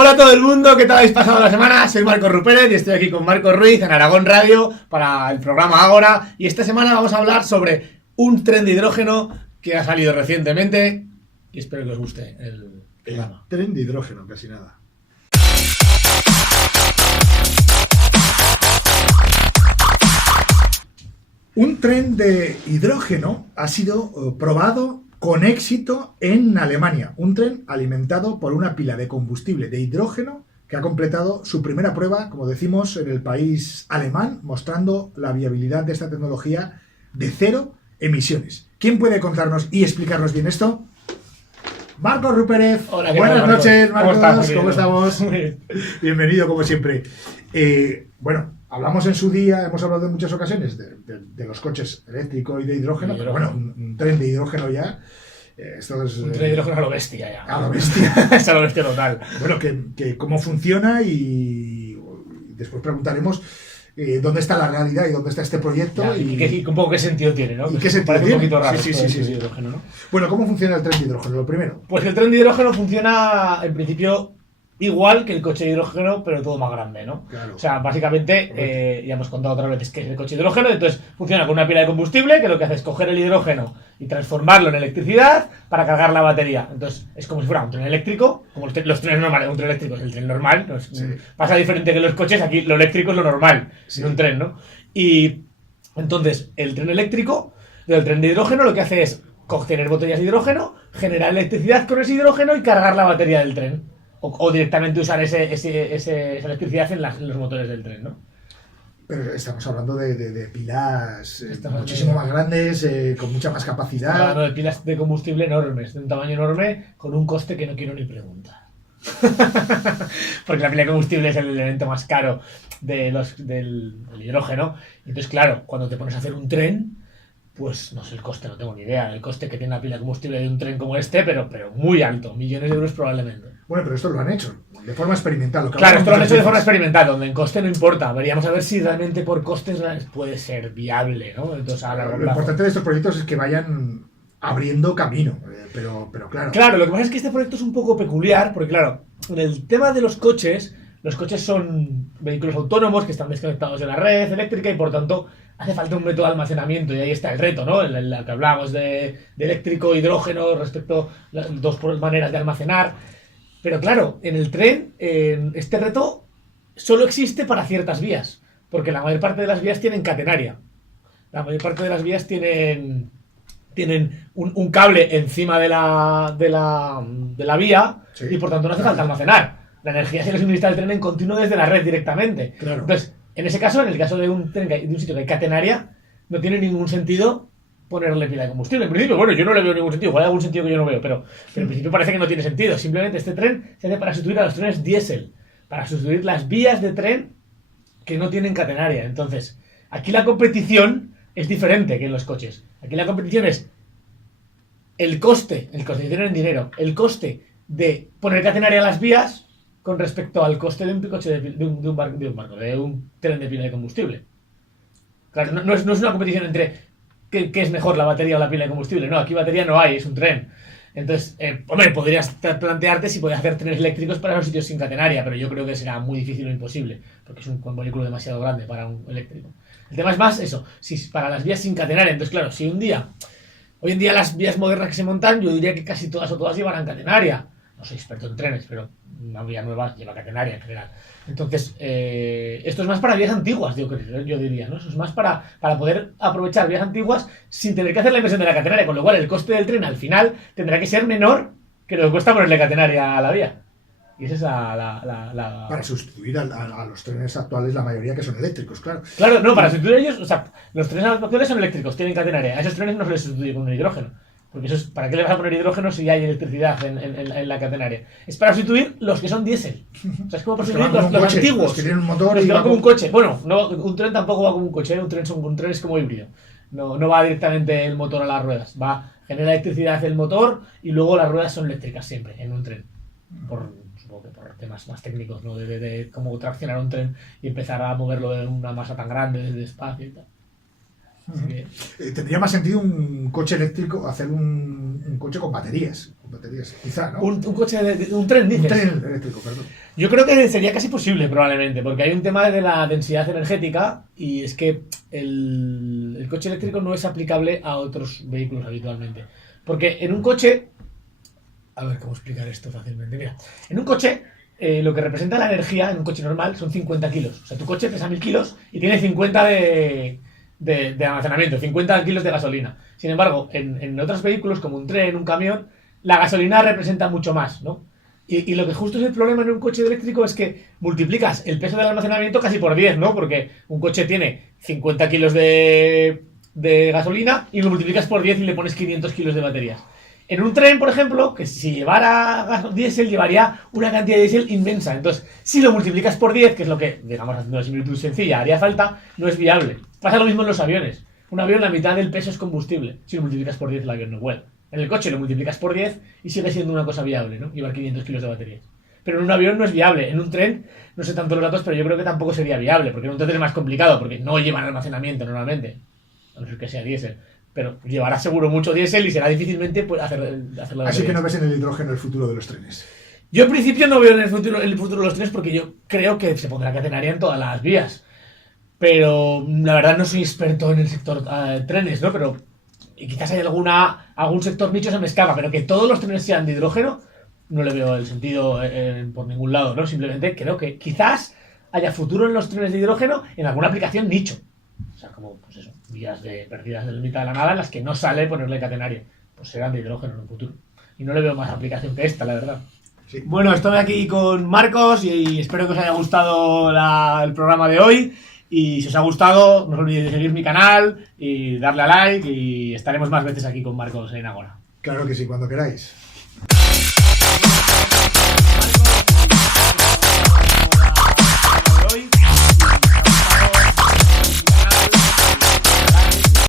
Hola a todo el mundo, ¿qué tal habéis pasado la semana? Soy Marcos Rupérez y estoy aquí con Marcos Ruiz en Aragón Radio para el programa Ágora. Y esta semana vamos a hablar sobre un tren de hidrógeno que ha salido recientemente y espero que os guste el programa. El tren de hidrógeno, casi nada. Un tren de hidrógeno ha sido probado con éxito en Alemania. Un tren alimentado por una pila de combustible de hidrógeno que ha completado su primera prueba, como decimos, en el país alemán, mostrando la viabilidad de esta tecnología de cero emisiones. ¿Quién puede contarnos y explicarnos bien esto? Marcos Rupérez. Hola, buenas noches, Marcos. ¿Cómo estamos? Muy bien. Bienvenido, como siempre. Bueno, hablamos en su día, hemos hablado en muchas ocasiones de los coches eléctricos y de hidrógeno, pero bueno, un tren de hidrógeno ya. Esto es, un tren de hidrógeno a lo bestia ya. A lo bestia. Es a lo bestia total. Bueno, que cómo funciona y después preguntaremos dónde está la realidad y dónde está este proyecto. Ya, y un poco qué sentido tiene, ¿no? ¿Y qué sentido tiene? Un poquito raro. Sí. De hidrógeno, ¿no? Bueno, ¿cómo funciona el tren de hidrógeno? Lo primero. Pues el tren de hidrógeno funciona, en principio, igual que el coche de hidrógeno, pero todo más grande, ¿no? Claro. O sea, básicamente, ya hemos contado otras veces que es el coche de hidrógeno, entonces funciona con una pila de combustible, que lo que hace es coger el hidrógeno y transformarlo en electricidad para cargar la batería. Entonces, es como si fuera un tren eléctrico, como los trenes normales. Un tren eléctrico es el tren normal, ¿no? Sí. Pasa diferente que los coches, aquí lo eléctrico es lo normal, Sí. en un tren, ¿no? Y entonces, el tren eléctrico, el tren de hidrógeno, lo que hace es tener botellas de hidrógeno, generar electricidad con ese hidrógeno y cargar la batería del tren. O directamente usar esa electricidad en los motores del tren, ¿no? Pero estamos hablando de pilas Estamos muchísimo hablando más grandes, con mucha más capacidad. Hablando de pilas de combustible enormes, de un tamaño enorme, con un coste que no quiero ni preguntar. Porque la pila de combustible es el elemento más caro del hidrógeno. Entonces, claro, cuando te pones a hacer un tren, pues no sé el coste, no tengo ni idea. El coste que tiene la pila de combustible de un tren como este, pero muy alto, millones de euros probablemente. Bueno, pero esto lo han hecho de forma experimental. Claro, esto lo han hecho de forma experimental, donde en coste no importa. Veríamos a ver si realmente por costes puede ser viable, ¿no? Entonces, a largo Lo plazo. importante de estos proyectos es que vayan abriendo camino, pero claro. Claro, lo que pasa es que este proyecto es un poco peculiar, porque claro, en el tema de los coches son vehículos autónomos que están desconectados de la red eléctrica y por tanto hace falta un método de almacenamiento y ahí está el reto, ¿no? En la que hablábamos de eléctrico, hidrógeno, respecto a las dos maneras de almacenar. Pero claro, en el tren, este reto solo existe para ciertas vías, porque la mayor parte de las vías tienen catenaria. La mayor parte de las vías tienen un cable encima de la vía, Sí. y por tanto no hace falta almacenar. La energía se le suministra al tren en continuo desde la red directamente. Claro. Entonces, en ese caso, en el caso de un tren, de un sitio que hay catenaria, no tiene ningún sentido ponerle pila de combustible. En principio, bueno, yo no le veo ningún sentido, igual hay algún sentido que yo no veo, pero en principio parece que no tiene sentido. Simplemente este tren se hace para sustituir a los trenes diésel, para sustituir las vías de tren que no tienen catenaria. Entonces, aquí la competición es diferente que en los coches. Aquí la competición es el coste en dinero, el coste de poner catenaria a las vías con respecto al coste de un coche de un tren de pila de combustible. Claro, no es una competición entre qué es mejor, la batería o la pila de combustible. No, aquí batería no hay, es un tren. Entonces, hombre, podrías plantearte si podías hacer trenes eléctricos para los sitios sin catenaria, pero yo creo que será muy difícil o imposible, porque es un vehículo demasiado grande para un eléctrico. El tema es más eso, si para las vías sin catenaria. Entonces, claro, si hoy en día las vías modernas que se montan, yo diría que casi todas llevarán catenaria. No soy experto en trenes, pero una vía nueva lleva catenaria en general. Entonces, esto es más para vías antiguas, yo diría, ¿no? Eso es más para poder aprovechar vías antiguas sin tener que hacer la inversión de la catenaria, con lo cual el coste del tren al final tendrá que ser menor que lo que cuesta ponerle catenaria a la vía. Y esa es la... Para sustituir a los trenes actuales, la mayoría que son eléctricos, claro. Claro, no, para sustituir a ellos, o sea, los trenes actuales son eléctricos, tienen catenaria. A esos trenes no se les sustituye con un hidrógeno. Porque eso es, ¿para qué le vas a poner hidrógeno si hay electricidad en la catenaria? Es para sustituir los que son diésel. O sea, es como para sustituir los antiguos. Los que tienen un motor los y que van como un coche. Bueno, no, un tren tampoco va como un coche, un tren es como híbrido. No va directamente el motor a las ruedas. Genera electricidad el motor y luego las ruedas son eléctricas siempre en un tren. Supongo que por temas más técnicos, ¿no? De cómo traccionar un tren y empezar a moverlo de una masa tan grande desde espacio y tal. Así que... Tendría más sentido un coche eléctrico, hacer un coche con baterías, quizá, ¿no? un tren, dices. Un tren eléctrico, perdón. Yo creo que sería casi posible, probablemente, porque hay un tema de la densidad energética y es que el coche eléctrico no es aplicable a otros vehículos habitualmente. Porque en un coche... A ver, ¿cómo explicar esto fácilmente? Mira, en un coche, lo que representa la energía en un coche normal son 50 kilos. O sea, tu coche pesa 1000 kilos y tiene 50 de almacenamiento, 50 kilos de gasolina. Sin embargo, en otros vehículos, como un tren, un camión, la gasolina representa mucho más, ¿no? Y lo que justo es el problema en un coche eléctrico es que multiplicas el peso del almacenamiento casi por 10, ¿no? Porque un coche tiene 50 kilos de gasolina y lo multiplicas por 10 y le pones 500 kilos de baterías. En un tren, por ejemplo, que si llevara diésel, llevaría una cantidad de diésel inmensa. Entonces, si lo multiplicas por 10, que es lo que, digamos, haciendo una similitud sencilla, haría falta, no es viable. Pasa lo mismo en los aviones. Un avión, la mitad del peso es combustible. Si lo multiplicas por 10, el avión no vuela. En el coche lo multiplicas por 10 y sigue siendo una cosa viable, ¿no? Llevar 500 kilos de baterías. Pero en un avión no es viable. En un tren, no sé tanto los datos, pero yo creo que tampoco sería viable, porque en un tren es más complicado, porque no llevan almacenamiento normalmente, a no ser que sea diésel. Pero llevará seguro mucho diésel y será difícilmente hacerlo. Así que no ves en el hidrógeno el futuro de los trenes. Yo en principio no veo en el futuro de los trenes porque yo creo que se pondrá catenaria en todas las vías. Pero la verdad no soy experto en el sector trenes, ¿no? Pero y quizás hay algún sector nicho se me escapa, pero que todos los trenes sean de hidrógeno no le veo el sentido por ningún lado, ¿no? Simplemente creo que quizás haya futuro en los trenes de hidrógeno en alguna aplicación nicho. O sea, como, pues eso, vías perdidas de la mitad de la nada en las que no sale ponerle catenario. Pues serán de hidrógeno en un futuro. Y no le veo más aplicación que esta, la verdad. Sí. Bueno, estoy aquí con Marcos y espero que os haya gustado el programa de hoy. Y si os ha gustado, no os olvidéis de seguir mi canal y darle a like y estaremos más veces aquí con Marcos en Agora. Claro que sí, cuando queráis.